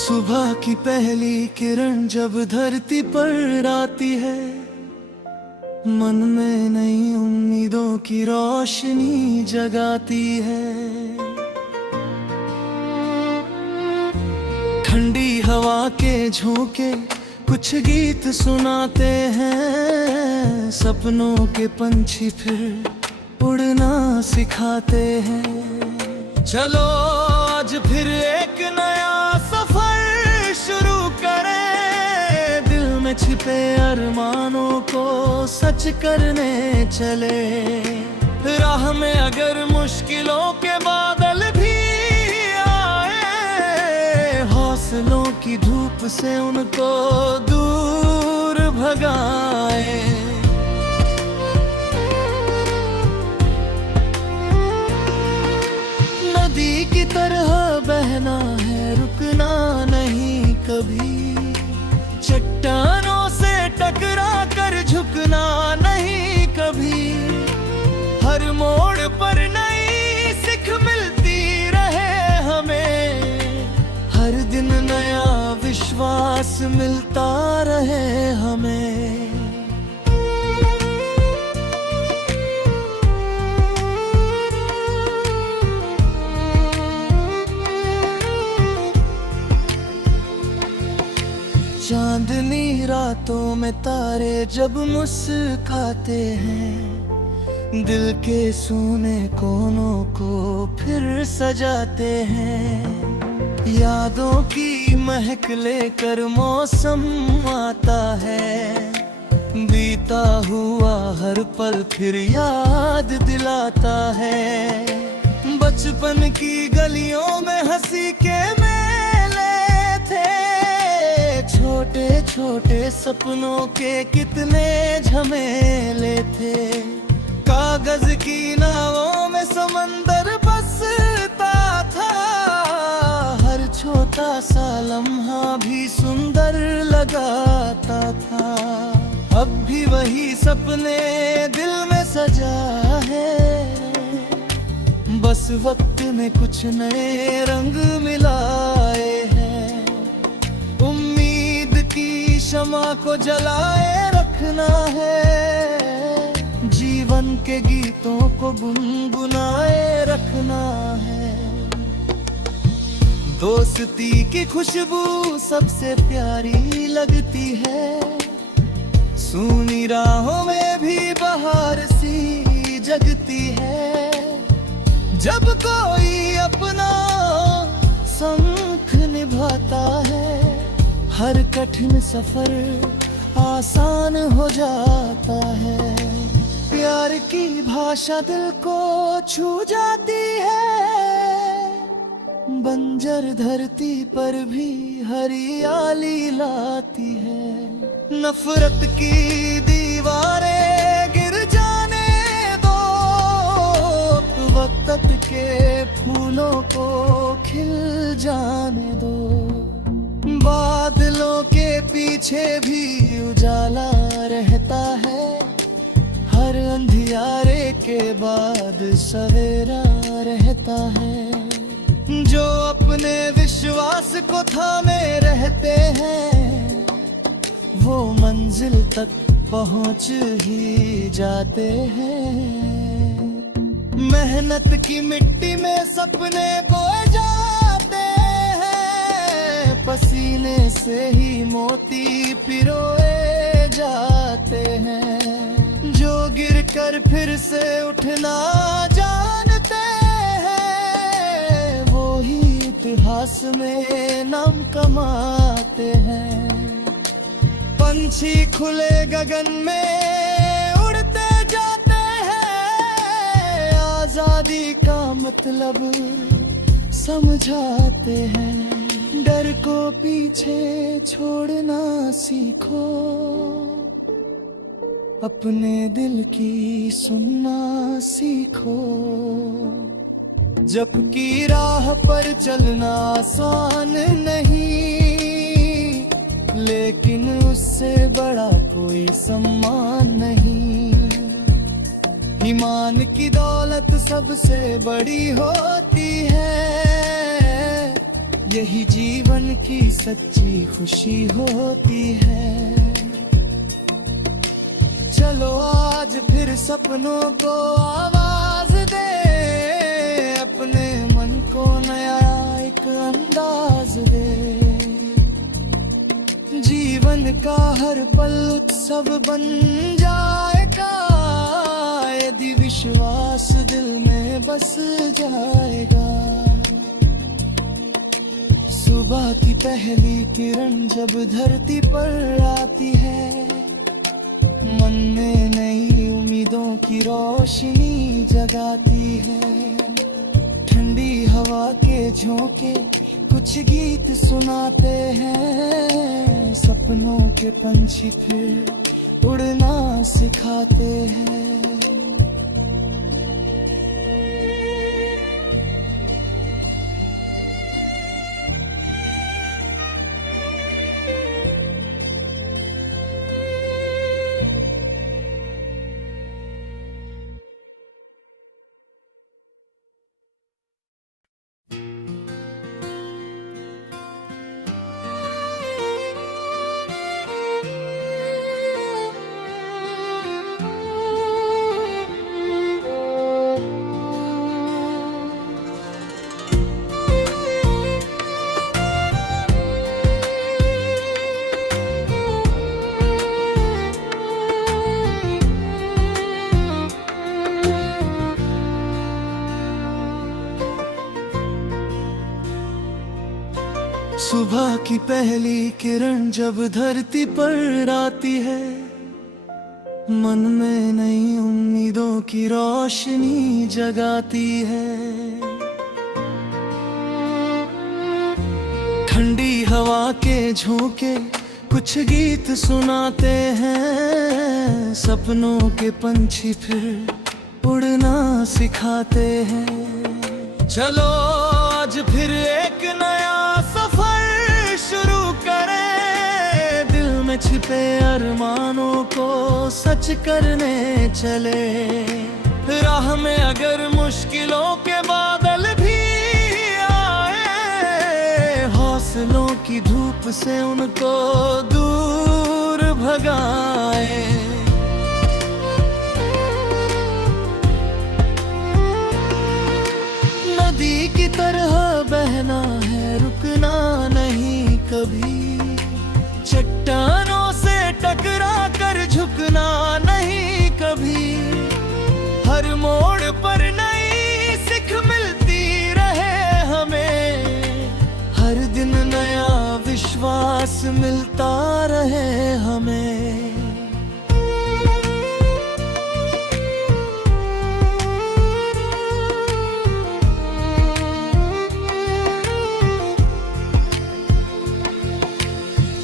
सुबह की पहली किरण जब धरती पर आती है, मन में नई उम्मीदों की रोशनी जगाती है। ठंडी हवा के झोंके कुछ गीत सुनाते हैं, सपनों के पंछी फिर उड़ना सिखाते हैं। चलो आज फिर एक नया सफर शुरू करें, दिल में छिपे अरमानों को सच करने चले। राह में अगर मुश्किलों के बादल भी आए, हौसलों की धूप से उनको दूर भगाए। नदी की तरह बहना है, रुकना नहीं कभी। चट्टानों से टकरा कर झुकना नहीं कभी। हर मोड़ पर नई सीख मिलती रहे हमें, हर दिन नया विश्वास मिलता रहे हमें। चांदनी रातों में तारे जब मुस्कुराते हैं, दिल के सूने कोनों को फिर सजाते हैं। यादों की महक लेकर मौसम आता है, बीता हुआ हर पल फिर याद दिलाता है। बचपन की गलियों में हंसी के छोटे छोटे सपनों के कितने झमेले थे। कागज की नावों में समंदर बसता था, हर छोटा सा लम्हा भी सुंदर लगाता था। अब भी वही सपने दिल में सजा है, बस वक्त में कुछ नए रंग मिलाए हैं। क्षमा को जलाए रखना है, जीवन के गीतों को गुनगुनाए रखना है। दोस्ती की खुशबू सबसे प्यारी लगती है, सूनी राहों में भी बहार सी जगती है। जब कोई अपना संग निभाता है, हर कठिन सफर आसान हो जाता है। प्यार की भाषा दिल को छू जाती है, बंजर धरती पर भी हरियाली लाती है। नफरत की दीवारें गिर जाने दो, वक्त के फूलों को खिल जाने दो। बादलों के पीछे भी उजाला रहता है, हर अंधियारे के बाद सवेरा रहता है। जो अपने विश्वास को थामे रहते हैं, वो मंजिल तक पहुंच ही जाते हैं। मेहनत की मिट्टी में सपने बोए जाते हैं, पसीने से ही मोती पिरोए जाते हैं। जो गिरकर फिर से उठना जानते हैं, वो ही इतिहास में नाम कमाते हैं। पंछी खुले गगन में उड़ते जाते हैं, आजादी का मतलब समझाते हैं। डर को पीछे छोड़ना सीखो, अपने दिल की सुनना सीखो। जबकि राह पर चलना आसान नहीं, लेकिन उससे बड़ा कोई सम्मान नहीं। ईमान की दौलत सबसे बड़ी होती है, यही जीवन की सच्ची खुशी होती है। चलो आज फिर सपनों को आवाज दे, अपने मन को नया एक अंदाज दे। जीवन का हर पल उत्सव बन जाएगा, यदि विश्वास दिल में बस जाएगा। सुबह की पहली किरण जब धरती पर आती है, मन में नई उम्मीदों की रोशनी जगाती है। ठंडी हवा के झोंके कुछ गीत सुनाते हैं, सपनों के पंछी फिर उड़ना सिखाते हैं। सुबह की पहली किरण जब धरती पर आती है, मन में नई उम्मीदों की रोशनी जगाती है। ठंडी हवा के झोंके कुछ गीत सुनाते हैं, सपनों के पंछी फिर उड़ना सिखाते हैं। चलो आज फिर एक नया सफर शुरू करें, दिल में छिपे अरमानों को सच करने चले। राह में अगर मुश्किलों के बादल भी आए, हौसलों की धूप से उनको दूर भगाए। नदी की तरह बहना है, रुकना नहीं कभी। चट्टानों से टकरा कर झुकना नहीं कभी। हर मोड़ पर नई सीख मिलती रहे हमें, हर दिन नया विश्वास मिलता रहे हमें।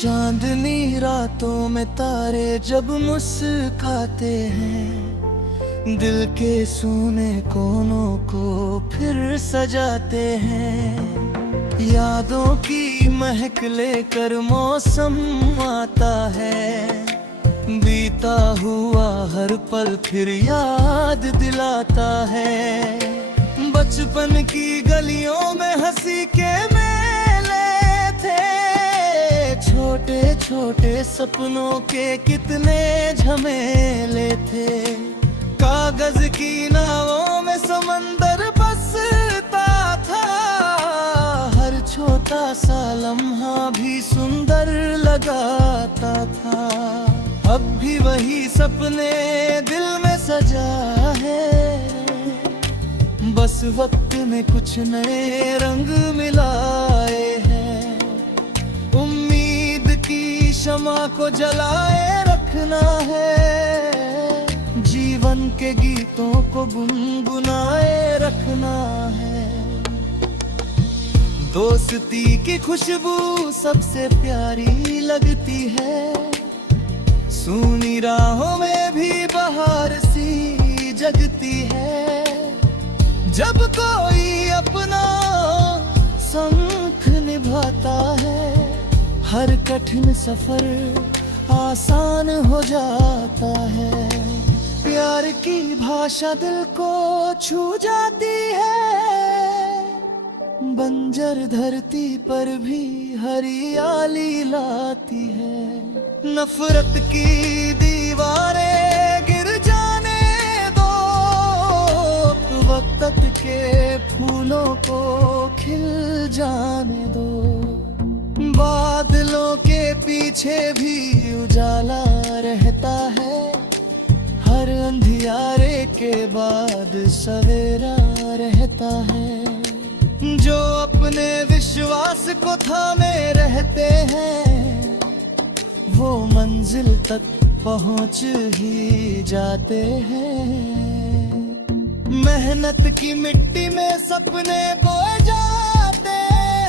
चांदनी रातों में तारे जब मुस्कुराते हैं, दिल के सूने कोनों को फिर सजाते हैं। यादों की महक लेकर मौसम आता है, बीता हुआ हर पल फिर याद दिलाता है। बचपन की गलियों में हंसी के मेले थे, छोटे छोटे सपनों के कितने झमेले थे। कागज की नावों में समंदर बसता था, हर छोटा सा लम्हा भी सुंदर लगाता था। अब भी वही सपने दिल में सजा है, बस वक्त में कुछ नए रंग मिलाए हैं। उम्मीद की शमा को जलाए रखना है, जीवन के गीतों को गुनगुनाए रखना है। दोस्ती की खुशबू सबसे प्यारी लगती है, सूनी राहों में भी बहार सी जगती है। जब कोई अपना संग निभाता है, हर कठिन सफर आसान हो जाता है। प्यार की भाषा दिल को छू जाती है, बंजर धरती पर भी हरियाली लाती है। नफरत की दीवारें गिर जाने दो, वक्त के फूलों को खिल जाने दो। बादलों के पीछे भी उजाला रहता है, हर अंधियारे के बाद सवेरा रहता है। जो अपने विश्वास को थामे रहते हैं, वो मंजिल तक पहुंच ही जाते हैं। मेहनत की मिट्टी में सपने बोए जाते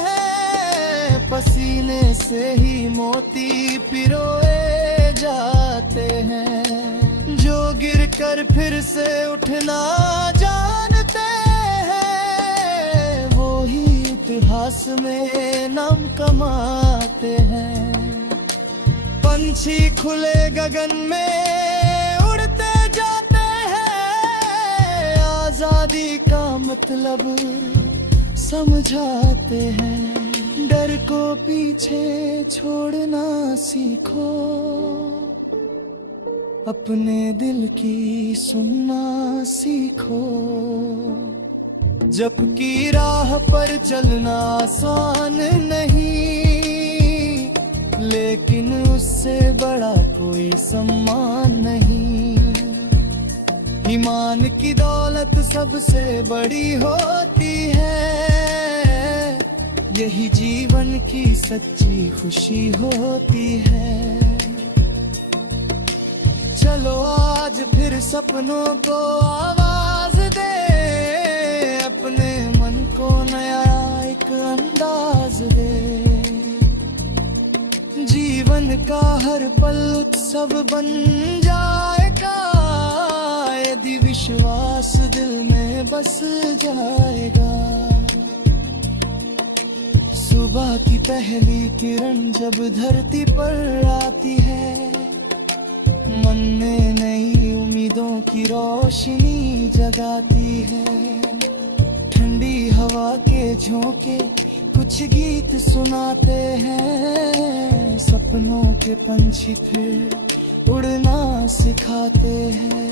हैं, पसीने से ही मोती पिरोए जाते हैं। जो गिर कर फिर से उठना जानते हैं, वो ही इतिहास में नाम कमाते हैं। पंछी खुले गगन में उड़ते जाते हैं, आजादी का मतलब समझाते हैं। डर को पीछे छोड़ना सीखो, अपने दिल की सुनना सीखो। जबकि राह पर चलना आसान नहीं, लेकिन उससे बड़ा कोई सम्मान नहीं। ईमान की दौलत सबसे बड़ी होती है, यही जीवन की सच्ची खुशी होती है। चलो आज फिर सपनों को आवाज दे, अपने मन को नया एक अंदाज दे। जीवन का हर पल उत्सव बन जाएगा, यदि विश्वास दिल में बस जाएगा। सुबह की पहली किरण जब धरती पर आती है, मन में नई उम्मीदों की रोशनी जगाती है। ठंडी हवा के झोंके कुछ गीत सुनाते हैं, सपनों के पंछी फिर उड़ना सिखाते हैं।